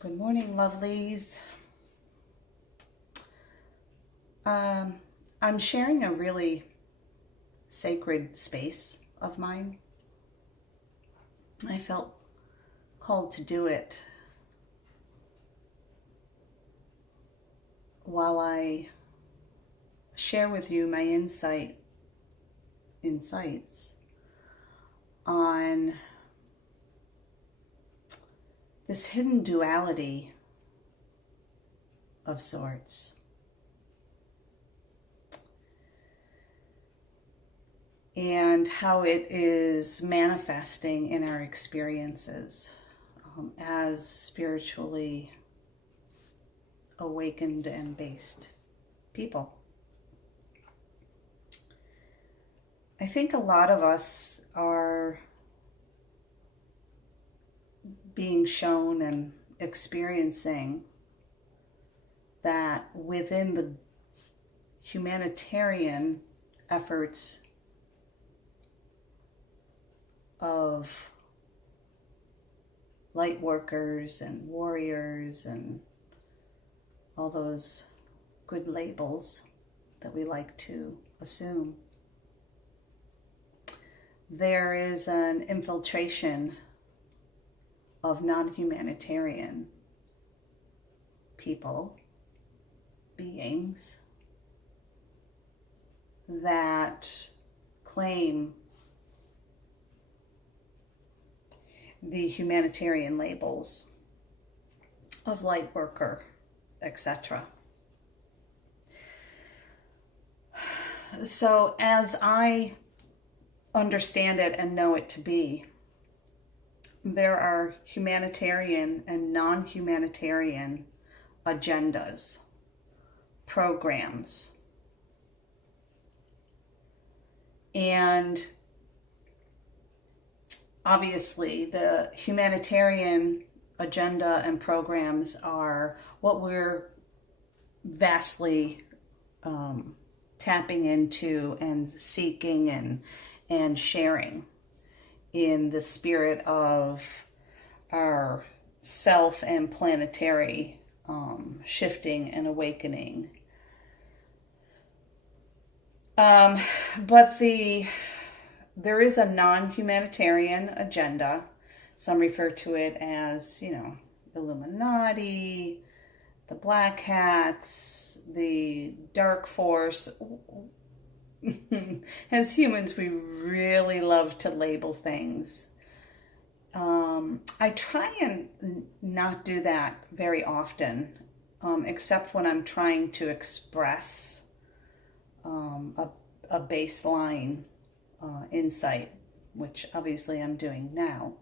Good morning, lovelies. I'm sharing a really sacred space of mine. I felt called to do it while I share with you my insights on this hidden duality of sorts. And how it is manifesting in our experiences as spiritually awakened and based people. I think a lot of us are being shown and experiencing that within the humanitarian efforts of light workers and warriors and all those good labels that we like to assume, there is an infiltration of non-humanitarian people, beings, that claim the humanitarian labels of light worker, etc. So as I understand it and know it to be, there are humanitarian and non-humanitarian agendas, programs, and obviously the humanitarian agenda and programs are what we're vastly tapping into and seeking and sharing in the spirit of our self and planetary shifting and awakening. But there is a non-humanitarian agenda. Some refer to it as, Illuminati, the Black Hats, the Dark Force. As humans, we really love to label things. I try and not do that very often, except when I'm trying to express a baseline insight, which obviously I'm doing now.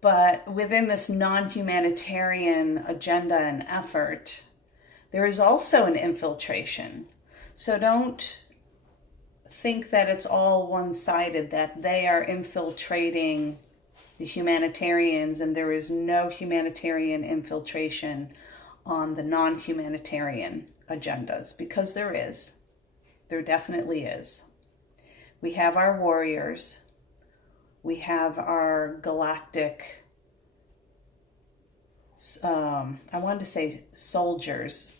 But within this non-humanitarian agenda and effort, there is also an infiltration. So don't think that it's all one-sided, that they are infiltrating the humanitarians and there is no humanitarian infiltration on the non-humanitarian agendas, because there is. There definitely is. We have our warriors. We have our galactic, I wanted to say soldiers.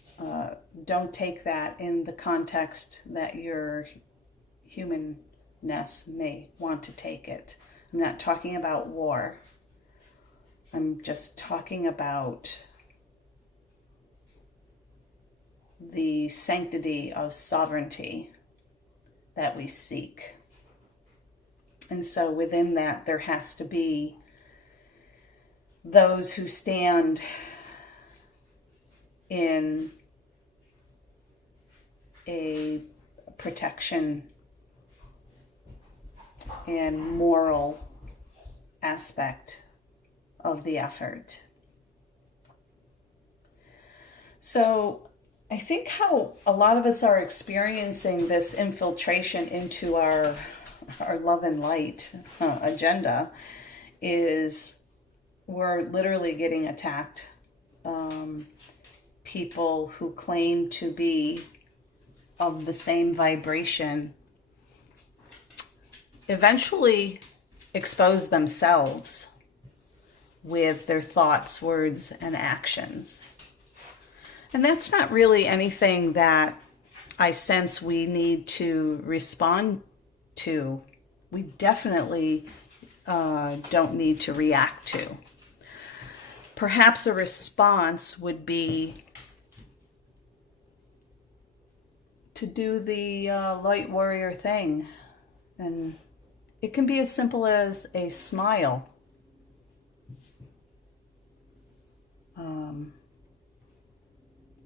Don't take that in the context that your humanness may want to take it. I'm not talking about war. I'm just talking about the sanctity of sovereignty that we seek. And so within that, there has to be those who stand in a protection and moral aspect of the effort. So I think how a lot of us are experiencing this infiltration into our love and light agenda is we're literally getting attacked. People who claim to be of the same vibration eventually expose themselves with their thoughts, words, and actions. And that's not really anything that I sense we need to respond to. We definitely don't need to react to. Perhaps a response would be to do the light warrior thing. And it can be as simple as a smile.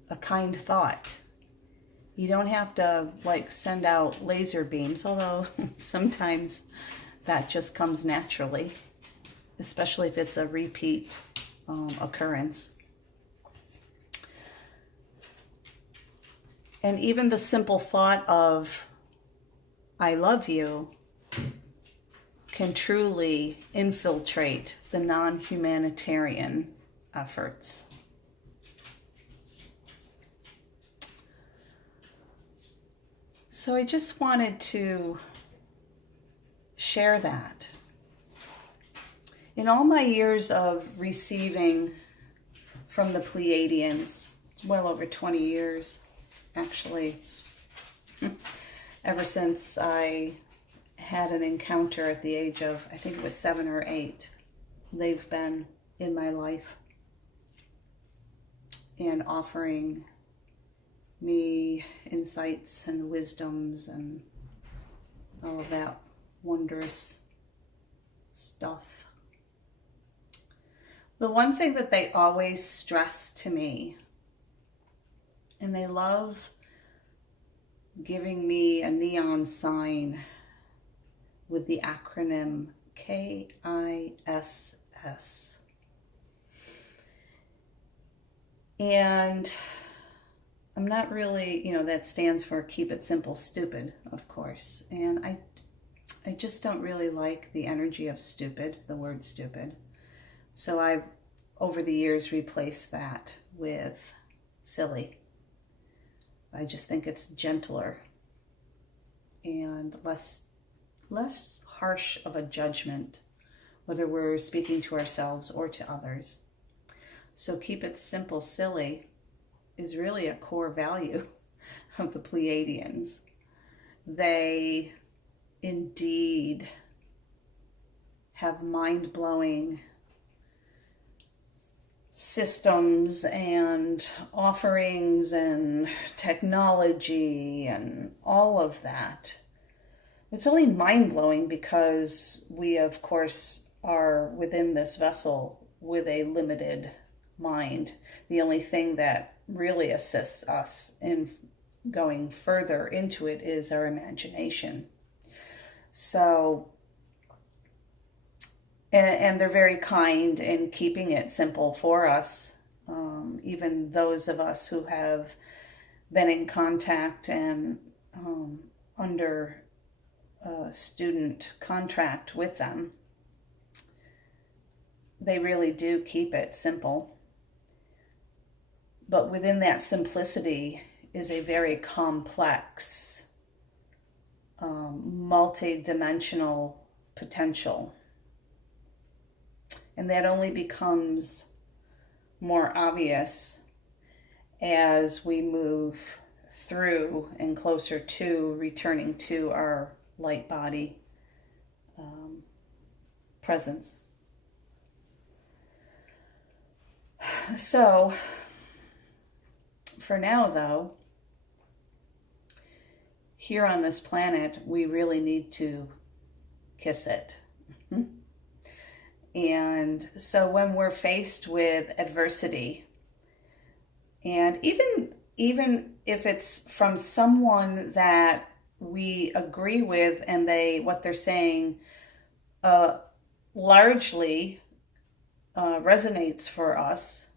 A kind thought. You don't have to send out laser beams, although sometimes that just comes naturally, especially if it's a repeat occurrence. And even the simple thought of, I love you, can truly infiltrate the non-humanitarian efforts. So I just wanted to share that. In all my years of receiving from the Pleiadians, it's well over 20 years, actually, it's ever since I had an encounter at the age of, I think it was 7 or 8, they've been in my life and offering me insights and wisdoms and all of that wondrous stuff. The one thing that they always stress to me, and they love giving me a neon sign with the acronym KISS. And I'm not really, that stands for keep it simple, stupid, of course. And I just don't really like the energy of stupid, the word stupid. So I've, over the years, replaced that with silly. I just think it's gentler and less harsh of a judgment, whether we're speaking to ourselves or to others. So keep it simple, silly is really a core value of the Pleiadians. They indeed have mind-blowing systems and offerings and technology and all of that. It's only mind-blowing because we, of course, are within this vessel with a limited mind. The only thing that really assists us in going further into it is our imagination. So, and they're very kind in keeping it simple for us. Even those of us who have been in contact and under a student contract with them, they really do keep it simple. But within that simplicity is a very complex, multi-dimensional potential. And that only becomes more obvious as we move through and closer to returning to our light body presence. So, for now, though, here on this planet, we really need to kiss it. And so when we're faced with adversity, and even if it's from someone that we agree with and what they're saying largely resonates for us,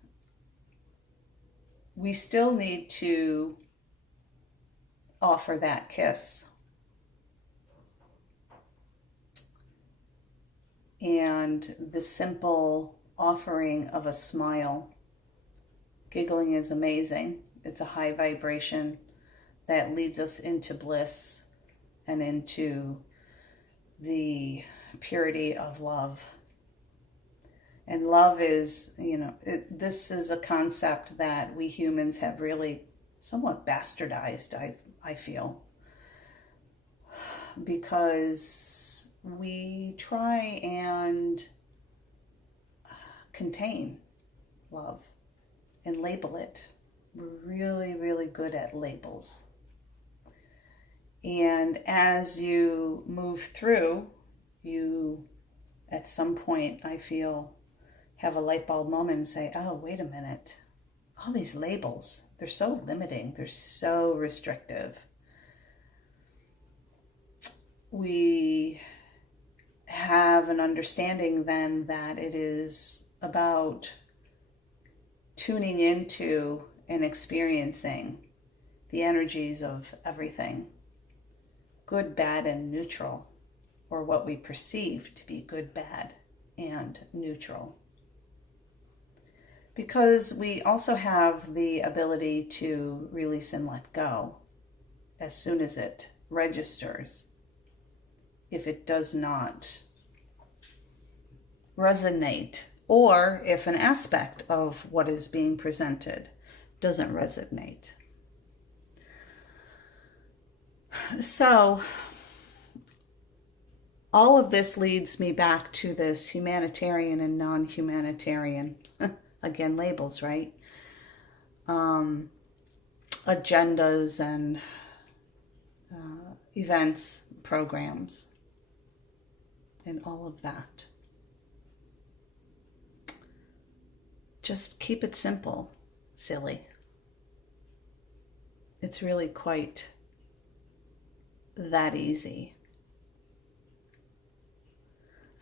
we still need to offer that kiss. And the simple offering of a smile. Giggling is amazing. It's a high vibration that leads us into bliss and into the purity of love. And love is, this is a concept that we humans have really somewhat bastardized, I feel, because we try and contain love and label it. We're really, really good at labels. And as you move through, you, at some point, I feel, have a light bulb moment and say, oh, wait a minute. All these labels, they're so limiting. They're so restrictive. We have an understanding then that it is about tuning into and experiencing the energies of everything, good, bad, and neutral, or what we perceive to be good, bad, and neutral. Because we also have the ability to release and let go as soon as it registers. If it does not resonate, or if an aspect of what is being presented doesn't resonate. So, all of this leads me back to this humanitarian and non-humanitarian, again, labels, right? Agendas and events, programs, and all of that. Just keep it simple, silly. It's really quite that easy.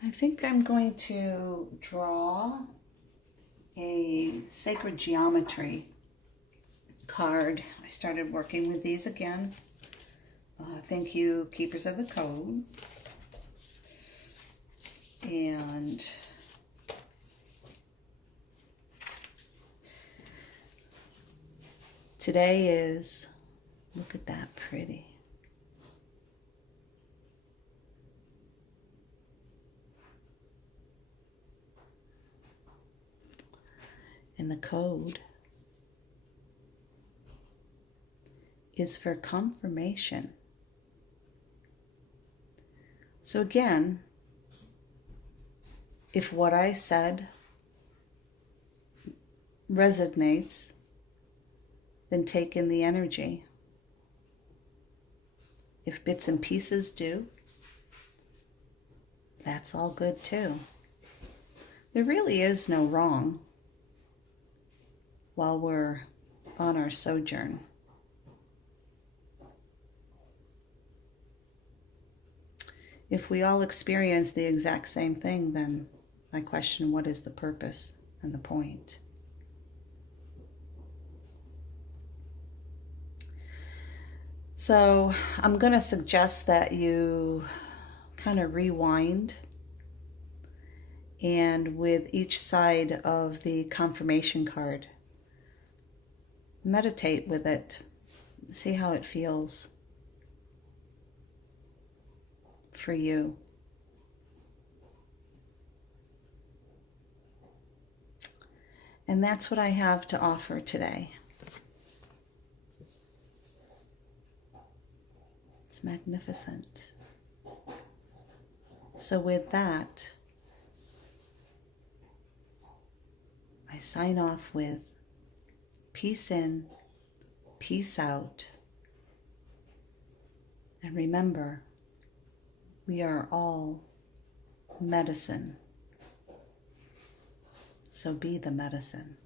I think I'm going to draw a sacred geometry card. I started working with these again. Thank you, Keepers of the Code. And today is, look at that pretty. And the code is for confirmation. So again, if what I said resonates, then take in the energy. If bits and pieces do, that's all good too. There really is no wrong while we're on our sojourn. If we all experience the exact same thing, then I question what is the purpose and the point. So I'm going to suggest that you kind of rewind, and with each side of the confirmation card, meditate with it, see how it feels for you. And that's what I have to offer today. It's magnificent. So with that, I sign off with peace in, peace out. And remember, we are all medicine. So be the medicine.